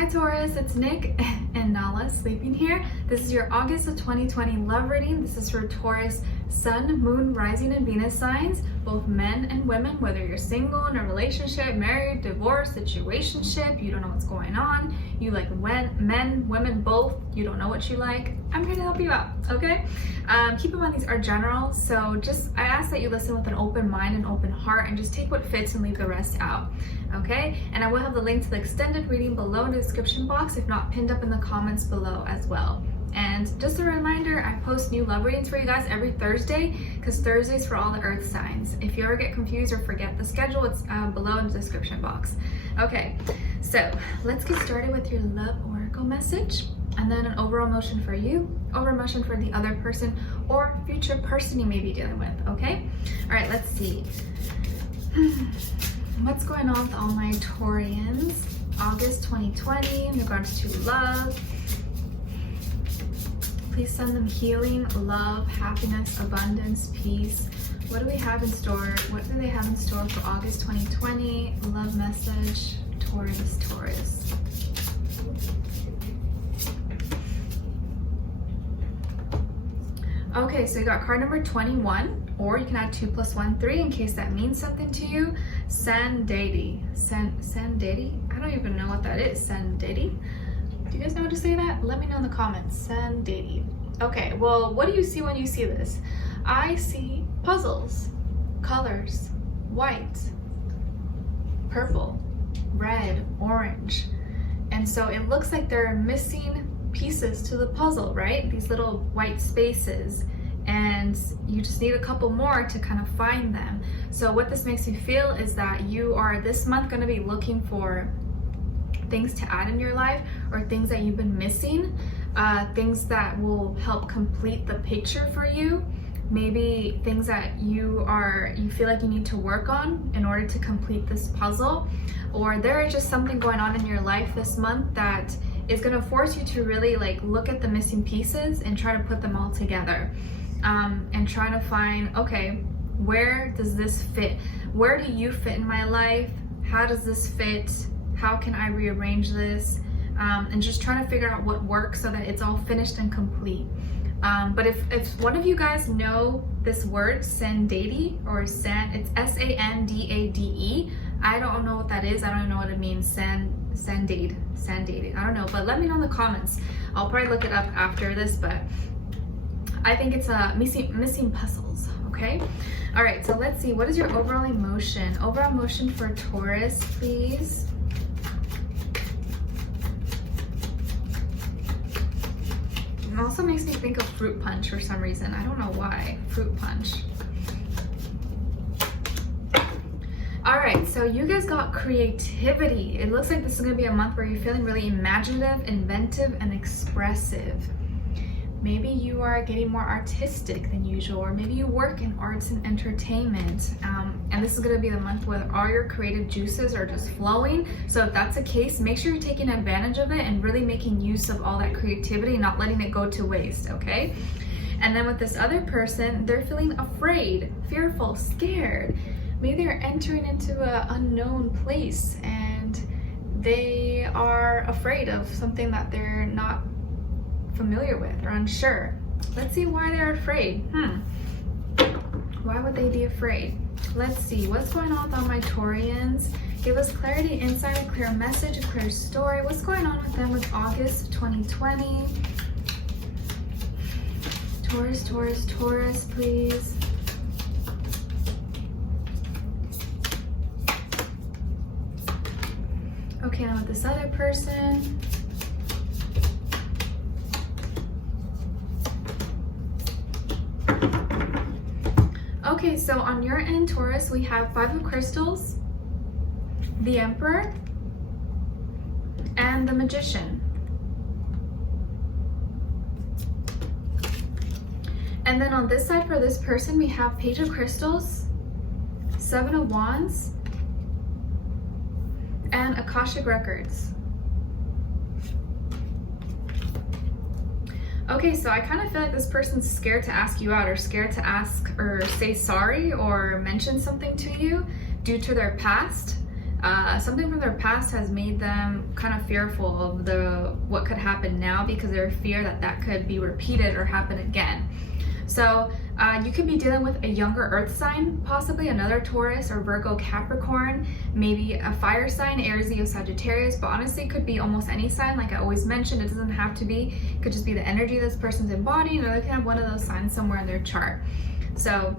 Hi Taurus, it's Nick and Nala sleeping here. This is your August of 2020 love reading. This is for Taurus, Sun, Moon, Rising, and Venus signs, both men and women, whether you're single, in a relationship, married, divorced, situationship, you don't know what's going on, you like men, women, both, you don't know what you like. I'm here to help you out, okay? Keep in mind these are general, so I ask that you listen with an open mind and open heart and just take what fits and leave the rest out, okay? And I will have the link to the extended reading below in the description box, if not pinned up in the comments below as well. And just a reminder, I post new love readings for you guys every Thursday, because Thursday's for all the earth signs. If you ever get confused or forget the schedule, it's below in the description box. Okay, so let's get started with your love oracle message, and then an overall emotion for you, overall emotion for the other person or future person you may be dealing with, okay? All right, let's see. What's going on with all my Taurians? August 2020 in regards to love. Please send them healing, love, happiness, abundance, peace. What do we have in store? What do they have in store for August 2020? Love message, Taurus. Okay, so you got card number 21, or you can add 2 + 1, 3 in case that means something to you. Sandati. Sandati? I don't even know what that is. Sandati? Do you guys know how to say that? Let me know in the comments. Sandati. Okay, well, what do you see when you see this? I see puzzles, colors, white, purple, red, orange. And so it looks like there are missing pieces to the puzzle, right? These little white spaces. And you just need a couple more to kind of find them. So what this makes me feel is that you are this month going to be looking for things to add in your life, or things that you've been missing, things that will help complete the picture for you. Maybe things that you feel like you need to work on in order to complete this puzzle, or there is just something going on in your life this month that is going to force you to really like look at the missing pieces and try to put them all together, and try to find, okay, where does this fit? Where do you fit in my life? How does this fit? How can I rearrange this? And just trying to figure out what works so that it's all finished and complete. But if one of you guys know this word, Sandati, or it's Sandade. I don't know what that is. I don't know what it means. Sandade. I don't know, but let me know in the comments. I'll probably look it up after this, but I think it's missing puzzles, okay? All right, so let's see. What is your overall emotion? Overall emotion for Taurus, please. It also makes me think of fruit punch for some reason. I don't know why. Fruit punch. All right, so you guys got creativity. It looks like this is going to be a month where you're feeling really imaginative, inventive, and expressive. Maybe you are getting more artistic than usual, or maybe you work in arts and entertainment. And this is going to be the month where all your creative juices are just flowing. So if that's the case, make sure you're taking advantage of it and really making use of all that creativity, not letting it go to waste, okay? And then with this other person, they're feeling afraid, fearful, scared. Maybe they're entering into an unknown place and they are afraid of something that they're not familiar with or unsure. Let's see why they're afraid. Why would they be afraid? Let's see what's going on with all my Taurians. Give us clarity, insight, a clear message, a clear story. What's going on with them with August 2020? Taurus, please. Okay, now with this other person. Okay, so on your end, Taurus, we have 5 of Crystals, the Emperor, and the Magician. And then on this side for this person, we have Page of Crystals, 7 of Wands, and Akashic Records. Okay, so I kind of feel like this person's scared to ask you out, or scared to ask or say sorry or mention something to you due to their past. something from their past has made them kind of fearful of what could happen now, because they're fear that could be repeated or happen again. So you could be dealing with a younger earth sign, possibly another Taurus or Virgo, Capricorn, maybe a fire sign, Aries, Leo, Sagittarius, but honestly it could be almost any sign. Like I always mentioned, it doesn't have to be, it could just be the energy this person's embodying, or they can have one of those signs somewhere in their chart. So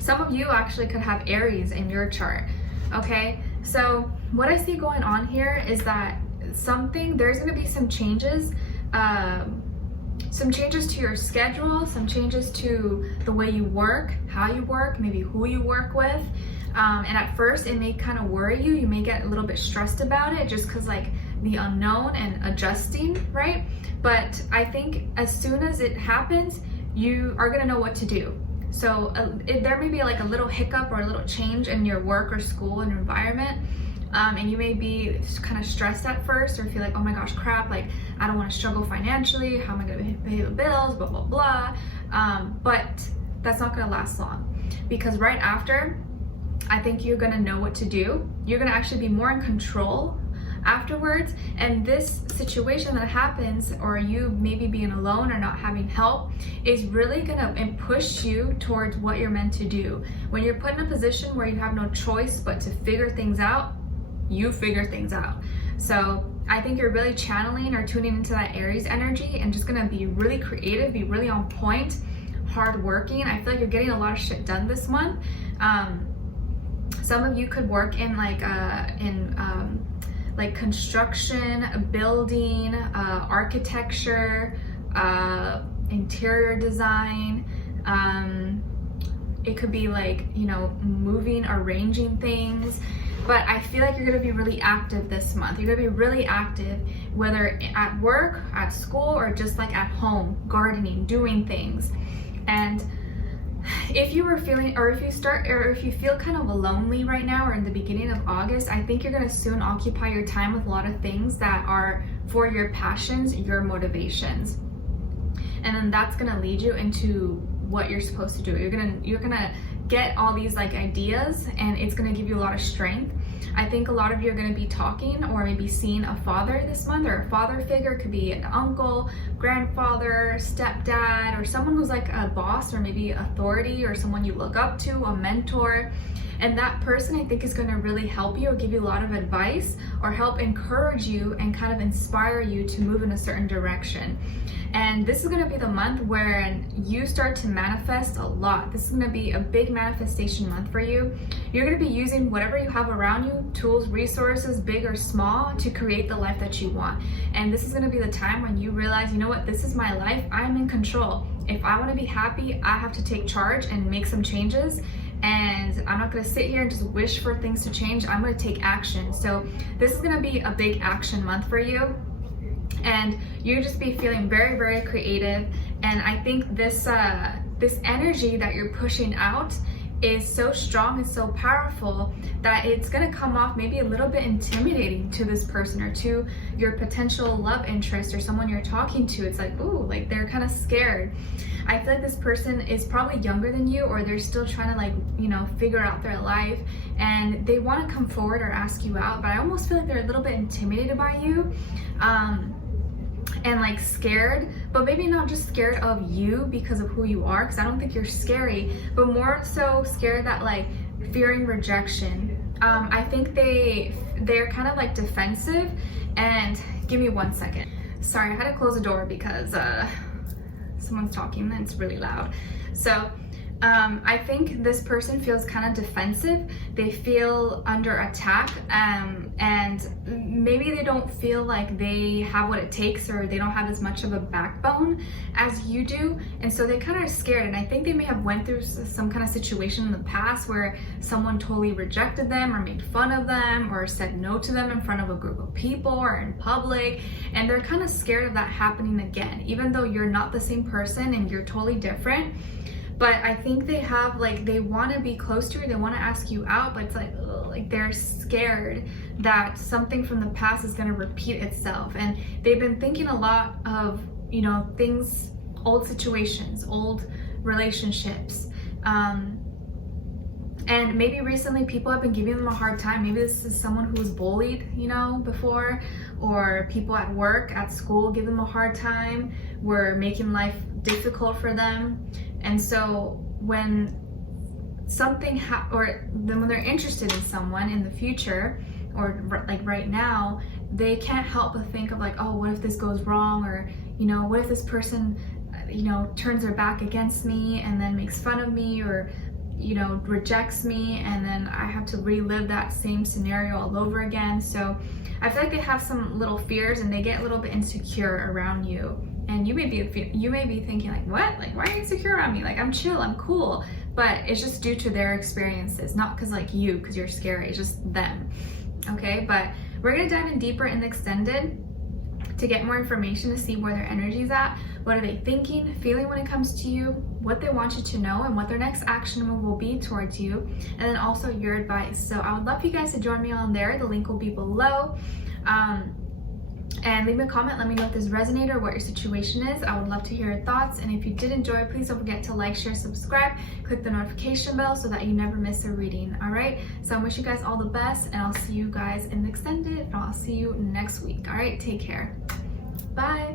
some of you actually could have Aries in your chart, okay? So what I see going on here is that there's gonna be some changes to your schedule, some changes to the way you work, how you work, maybe who you work with. And at first it may kind of worry you. You may get a little bit stressed about it just because like the unknown and adjusting, right? But I think as soon as it happens, you are gonna know what to do. So there may be like a little hiccup or a little change in your work or school and environment. And you may be kind of stressed at first, or feel like, oh my gosh, crap, like I don't want to struggle financially, how am I going to pay the bills, blah, blah, blah. But that's not going to last long, because right after, I think you're going to know what to do. You're going to actually be more in control afterwards. And this situation that happens, or you maybe being alone or not having help, is really going to push you towards what you're meant to do. When you're put in a position where you have no choice but to figure things out, you figure things out. So I think you're really channeling or tuning into that Aries energy and just gonna be really creative, be really on point, hardworking. I feel like you're getting a lot of shit done this month. Some of you could work in like construction, building, architecture, interior design. It could be like, you know, moving, arranging things. But I feel like you're gonna be really active this month. You're gonna be really active, whether at work, at school, or just like at home, gardening, doing things. And if you were feeling, or if you feel kind of lonely right now, or in the beginning of August, I think you're gonna soon occupy your time with a lot of things that are for your passions, your motivations. And then that's gonna lead you into what you're supposed to do. You're gonna get all these like ideas, and it's going to give you a lot of strength. I think a lot of you are going to be talking or maybe seeing a father this month, or a father figure. It could be an uncle, grandfather, stepdad, or someone who's like a boss or maybe authority, or someone you look up to, a mentor. And that person, I think, is going to really help you or give you a lot of advice, or help encourage you and kind of inspire you to move in a certain direction. And this is going to be the month where you start to manifest a lot. This is going to be a big manifestation month for you. You're going to be using whatever you have around you, tools, resources, big or small, to create the life that you want. And this is going to be the time when you realize, you know what, this is my life. I'm in control. If I want to be happy, I have to take charge and make some changes. And I'm not going to sit here and just wish for things to change. I'm going to take action. So this is going to be a big action month for you. And you just be feeling very, very creative. And I think this energy that you're pushing out is so strong and so powerful that it's gonna come off maybe a little bit intimidating to this person, or to your potential love interest, or someone you're talking to. It's like, ooh, like they're kind of scared. I feel like this person is probably younger than you, or they're still trying to, like, you know, figure out their life, and they want to come forward or ask you out, but I almost feel like they're a little bit intimidated by you. And like scared, but maybe not just scared of you because of who you are, because I don't think you're scary, but more so scared that, like, fearing rejection. I think they're kind of like defensive. And give me 1 second. Sorry, I had to close the door because someone's talking and it's really loud. So I think this person feels kind of defensive. They feel under attack, and maybe they don't feel like they have what it takes, or they don't have as much of a backbone as you do, and so they kind of are scared. And I think they may have went through some kind of situation in the past where someone totally rejected them, or made fun of them, or said no to them in front of a group of people or in public, and they're kind of scared of that happening again, even though you're not the same person and you're totally different. But I think they have, like, they want to be close to you, they want to ask you out, but it's like, ugh, like they're scared that something from the past is going to repeat itself. And they've been thinking a lot of, you know, things, old situations, old relationships. And maybe recently people have been giving them a hard time. Maybe this is someone who was bullied, you know, before, or people at work, at school give them a hard time, were making life difficult for them. And so when something when they're interested in someone in the future, or like right now, they can't help but think of like, oh, what if this goes wrong? Or, you know, what if this person, you know, turns their back against me and then makes fun of me, or, you know, rejects me, and then I have to relive that same scenario all over again. So I feel like they have some little fears, and they get a little bit insecure around you. And you may be thinking like, what? Like, why are you insecure around me? Like, I'm chill, I'm cool. But it's just due to their experiences, not because like you, because you're scary. It's just them. Okay, but we're gonna dive in deeper in the extended to get more information, to see where their energy's at, what are they thinking, feeling when it comes to you, what they want you to know, and what their next action move will be towards you, and then also your advice. So I would love for you guys to join me on there. The link will be below. And leave me a comment, let me know if this resonated or what your situation is. I would love to hear your thoughts. And if you did enjoy, please don't forget to like, share, subscribe, click the notification bell so that you never miss a reading. All right, so I wish you guys all the best, and I'll see you guys in the extended, and I'll see you next week. All right, take care. Bye.